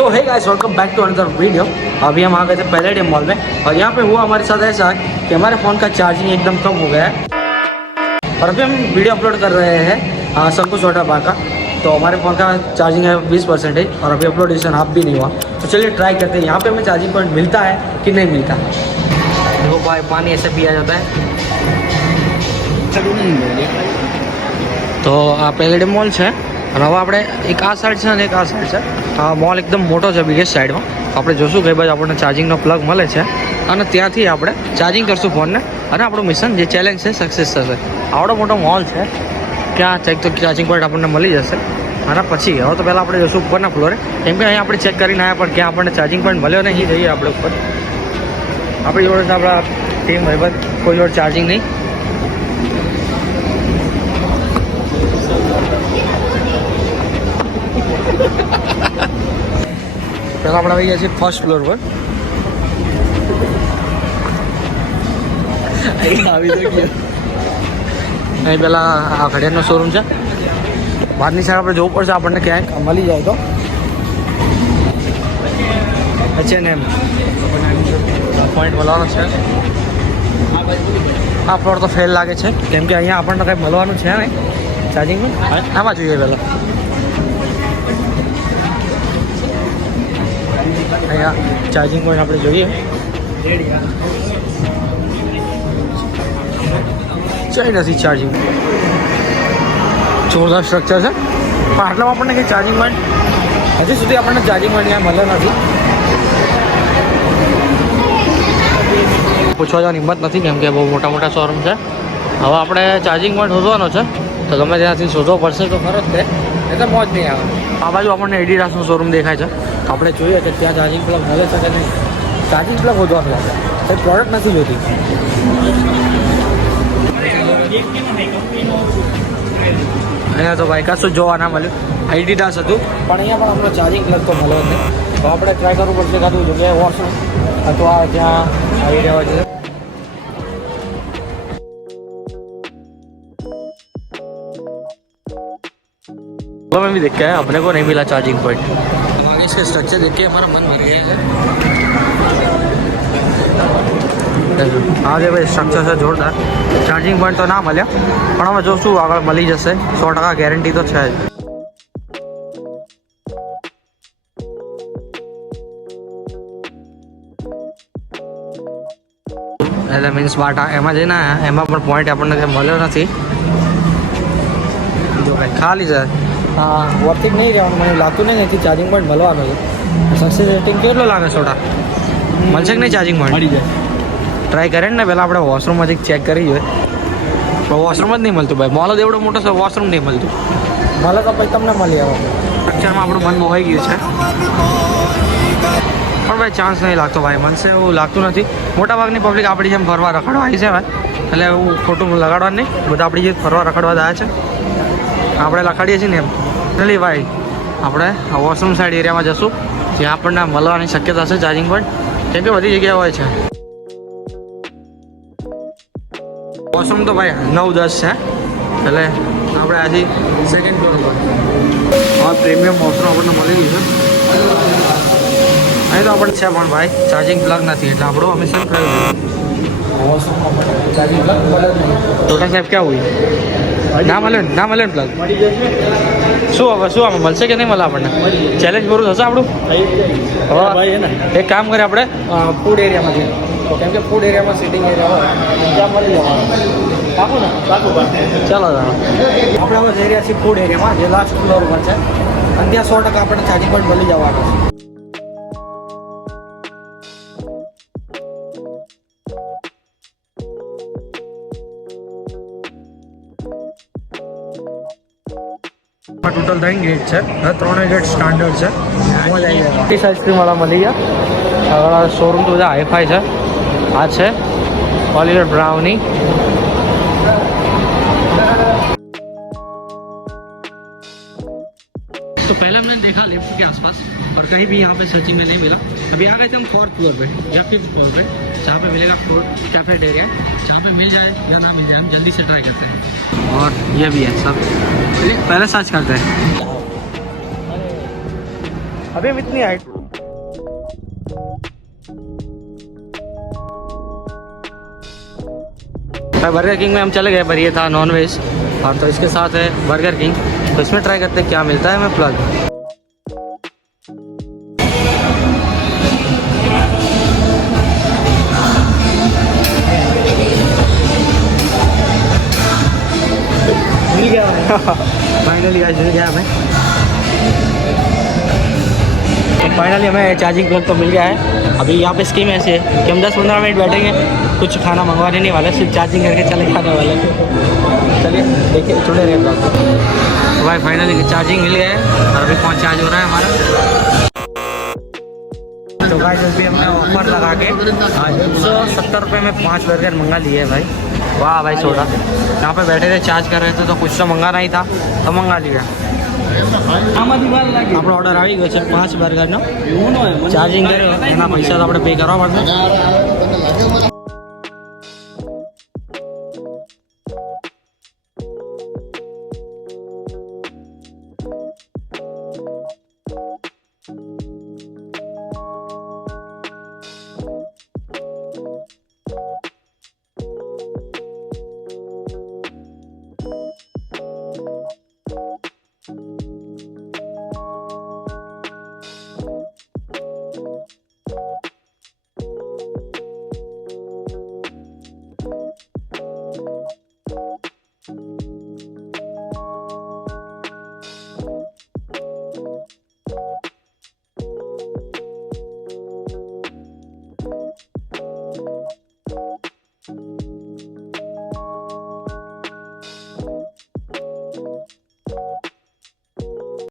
So hey guys welcome back to another video. अभी हम आ गए थे पैलेडियम मॉल में और यहाँ पे हुआ हमारे साथ ऐसा कि हमारे फ़ोन का चार्जिंग एकदम कम हो गया है और अभी हम वीडियो अपलोड कर रहे हैं संकुश वाटर पार्क का। तो हमारे फ़ोन का चार्जिंग है 20% और अभी अपलोडेशन आप भी नहीं हुआ। तो चलिए ट्राई करते हैं यहाँ पे हमें चार्जिंग पॉइंट मिलता है कि नहीं मिलता। देखो भाई पानी ऐसे पिया जाता है। तो आ पैलेडियम मॉल है અને હવે આપણે એક આ સાઈડ છે અને એક આ સાઈડ છે। આ મોલ એકદમ મોટો છે બિગેસ્ટ સાઈડમાં। આપણે જોશું કે ભાઈ આપણને ચાર્જિંગનો પ્લગ મળે છે અને ત્યાંથી આપણે ચાર્જિંગ કરશું ફોનને અને આપણું મિશન જે ચેલેન્જ છે સક્સેસ થશે। આવડો મોટો મોલ છે ક્યાં ચેક તો ચાર્જિંગ પોઈન્ટ આપણને મળી જશે અને પછી હવે તો પહેલાં આપણે જોશું ઉપરના ફ્લોરે કેમ કે અહીંયા આપણે ચેક કરીને આવ્યા પણ ક્યાં આપણને ચાર્જિંગ પોઈન્ટ મળ્યો નહીં। જઈએ આપણે ઉપર આપણી જોડે આપણા ટીમ ભાઈ કોઈ જોડે ચાર્જિંગ નહીં। પહેલાં આપણે આવી ગયા છીએ ફર્સ્ટ ફ્લોર પર। આવી તો ગયો અહીં પહેલાં આ ઘડિયાળનો શોરૂમ છે। બહારની સાઈડ આપણે જવું પડશે આપણને ક્યાંક મળી જાય તો। H&M પોઈન્ટ મળવાનો છે। આ ફ્લોર તો ફેલ લાગે છે કેમ કે અહીંયા આપણને કંઈ મળવાનું છે નહીં ચાર્જિંગમાં। આમાં જોઈએ પહેલાં અહીંયા ચાર્જિંગ પોઈન્ટ આપણે જોઈએ જઈ નથી ચાર્જિંગ। જોરદાર સ્ટ્રક્ચર છે પણ આટલામાં આપણને કંઈ ચાર્જિંગ પોઈન્ટ હજી સુધી આપણને ચાર્જિંગ પોઈન્ટ ત્યાં મળ્યો નથી। પૂછવા જવાની હિંમત નથી કેમ કે બહુ મોટા મોટા શોરૂમ છે। હવે આપણે ચાર્જિંગ પોઈન્ટ શોધવાનો છે તો ગમે ત્યાંથી શોધવો પડશે તો ખરો જ તે એ તો મોજ નહીં આવે। આ બાજુ આપણને એડિડાસનું શોરૂમ દેખાય છે આપણે જોઈએ કે ત્યાં ચાર્જિંગ પ્લગ મળે છે કે નહીં। ચાર્જિંગ પ્લગ શોધવાનું લાગે કંઈ પ્રોડક્ટ નથી જોતી। અહીંયા તો ભાઈ કશું જોવા ના મળ્યું। એડિડાસ હતું પણ અહીંયા પણ આપણો ચાર્જિંગ પ્લગ તો મળ્યો જ નહીં। તો આપણે ટ્રાય કરવું પડશે કાઢવું જોઈએ વોશરૂમ અથવા ત્યાં આવી રહેવા જોઈએ। हमें भी देखा है अपने को नहीं मिला चार्जिंग पॉइंट। तो आगे इसका स्ट्रक्चर देख के हमारा मन भर गया है। आगे भाई स्ट्रक्चर से जोरदार चार्जिंग पॉइंट तो ना મળ્યા પણ હવે જોશું આગળ મળી જશે 100% ગેરંટી તો છે જ। એટલે મીન્સ બાટા એમાં જઈને એમાં પણ પોઈન્ટ આપણને કંઈ મળ્યો નથી। જો કંઈ ખાલી છે हाँ वर्थिंग नहीं रहવાનું મને લાગતું નહીં અહીંથી ચાર્જિંગ પોઈન્ટ મળવાનો છે। સક્સેસ રેટિંગ કેટલો લાગે 100% મળશે કે નહીં ચાર્જિંગ પોઈન્ટ મળી જાય। ટ્રાય કરે ને પહેલાં આપણે વોશરૂમમાંથી ચેક કરી જોઈએ પણ વોશરૂમ જ નહીં મળતું ભાઈ। મોલ જ એવડો મોટો છે વોશરૂમ નહીં મળતું। મળે તો પછી તમને મળી આવે। સ્ટ્રક્ચરમાં આપણું મન મોહાઈ ગયું છે પણ ભાઈ ચાન્સ નહીં લાગતો ભાઈ મળશે એવું લાગતું નથી। મોટાભાગની પબ્લિક આપણી જેમ ફરવા રખડવા આવી છે ભાઈ એટલે એવું ખોટું લગાડવા નહીં બધા આપણી જે ફરવા રખડવા આવ્યા છે આપણે લખાડીએ છીએ ને એમ। ચલી ભાઈ આપણે વોશરૂમ સાઈડ એરિયામાં જશું જ્યાં આપણને મળવાની શક્યતા છે ચાર્જિંગ પોઈન્ટ કેમ કે બધી જગ્યાએ હોય છે। વોશરૂમ તો ભાઈ 9-10 છે એટલે આપણે આથી સેકન્ડ ફ્લોર ઉપર હા પ્રીમિયમ વોશરૂમ આપણને મળી ગયું છે। અહીં તો આપણને છે પણ ભાઈ ચાર્જિંગ પ્લગ નથી એટલે આપણું હંમેશા થયું વોશરૂમમાં ચાર્જિંગ પ્લગ મળે જ નહીં। ટોટા સાહેબ ક્યાં હોય ના મળે ને પ્લગ શું હવે શું આમાં મળશે કે નહીં મળે આપણને ચેલેન્જ પૂરું થશે આપણું। હવે એક કામ કરીએ આપણે ફૂડ એરિયામાં જઈએ તો કેમ કે ફૂડ એરિયામાં સિટિંગ એરિયા હોય ત્યાં મળી જવાનું પાકું ને પાકું ચાલો આપણે હવે જઈ રહ્યા છીએ ફૂડ એરિયામાં જે લાસ્ટ ફ્લોર પર છે અને ત્યાં 100% આપણને ચાર્જિંગ પોઈન્ટ મળી જવાનું છે। टोटल 3 गेट है 3 गेट स्टैंडर्ड है मजा आई गया। इस आइसक्रीम वाला मिली गया अगर शोरूम तो બધા હાઈફાઈ છે। આ છે ઓલિવર બ્રાउनी तो पहले हमने देखा लिफ्ट के आसपास और कहीं भी यहाँ पे सर्चिंग में नहीं मिला। अभी आ गए थे हम 4th फ्लोर पे या 5th फ्लोर पे जहाँ पे मिलेगा फूड कैफेटेरिया जहाँ पे मिल जाए या ना मिल जाए हम जल्दी से ट्राई करते हैं। और ये भी है सब पहले सर्च करते हैं। अभी हम इतनी हाइट बर्गर किंग में हम चले गए, पर ये था नॉन वेज और तो इसके साथ है बर्गर किंग, तो इसमें ट्राई करते हैं क्या मिलता है हमें प्लग। मिल गया फाइनली आज मिल गया हमें। फाइनली हमें चार्जिंग प्लग तो मिल गया है। अभी यहाँ पे स्कीम ऐसी है कि हम 10-15 मिनट बैठेंगे, कुछ खाना मंगवाने नहीं वाले, सिर्फ चार्जिंग करके चले जाने वाले। चलिए देखिए, जुड़े रहे ब्लॉग। तो भाई फाइनली चार्जिंग मिल गया है और अभी फोन चार्ज हो रहा है हमारा। तो भाई जब भी हमने ऑफर लगा के 170 रुपये में 5 बर्गर मंगा लिए भाई। वाह भाई सोडा, यहाँ पे बैठे थे चार्ज कर रहे थे तो कुछ तो मंगाना ही था तो मंगा लिया। આપણો ઓર્ડર આવી ગયો છે 5 બર્ગરનો। ચાર્જિંગ કર્યો એના પૈસા તો આપણે પે કરવા પડશે।